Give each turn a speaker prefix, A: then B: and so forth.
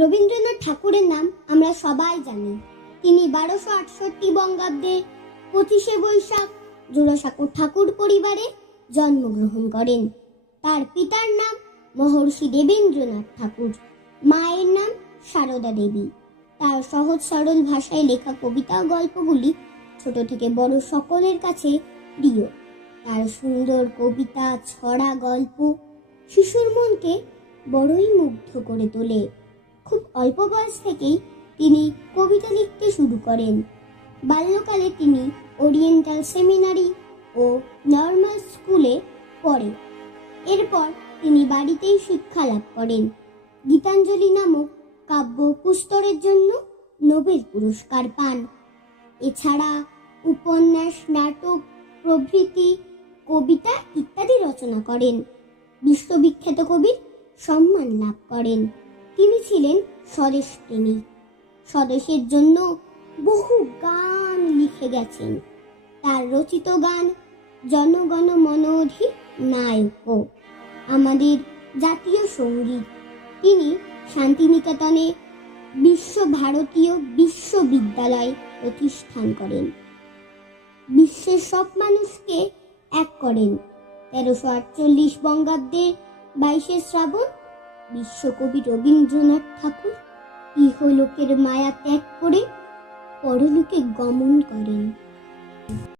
A: রবীন্দ্রনাথ ঠাকুরের নাম আমরা সবাই জানি। তিনি বারোশো আটষট্টি বঙ্গাব্দে পঁচিশে বৈশাখ জোড়াসাঁকোর ঠাকুর পরিবারে জন্মগ্রহণ করেন। তার পিতার নাম মহর্ষি দেবেন্দ্রনাথ ঠাকুর। মায়ের নাম সারদা দেবী। তার সহজ সরল ভাষায় লেখা কবিতা গল্পগুলি ছোট থেকে বড় সকলের কাছে প্রিয়। তার সুন্দর কবিতা, ছড়া গল্প শিশুর মনকে বড়ই মুগ্ধ করে তোলে। খুব অল্প বয়স থেকেই তিনি কবিতা লিখতে শুরু করেন। বাল্যকালে তিনি ওরিয়েন্টাল সেমিনারি ও নর্মাল স্কুলে পড়েন এরপর তিনি বাড়িতেই শিক্ষা লাভ করেন। গীতাঞ্জলি নামক কাব্য পুস্তরের জন্য নোবেল পুরস্কার পান। এছাড়া উপন্যাস, নাটক, প্রভৃতি, কবিতা ইত্যাদি রচনা করেন। বিশ্ববিখ্যাত কবির সম্মান লাভ করেন। তিনি ছিলেন স্বদেশ প্রেমী স্বদেশের জন্য বহু গান লিখে গেছেন। তার রচিত গান জনগণ মনোধি নায়ক। আমাদের জাতীয় সংগীত। তিনি শান্তিনিকেতনে বিশ্বভারতীয় বিশ্ববিদ্যালয় প্রতিষ্ঠান করেন। বিশ্বের সব মানুষকে এক করেন। তেরোশো আটচল্লিশ বঙ্গাব্দে বাইশে শ্রাবণ বিশ্বকবি রবীন্দ্রনাথ ঠাকুর ইহলোকের মায়া ত্যাগ করে পরলোকে গমন করেন।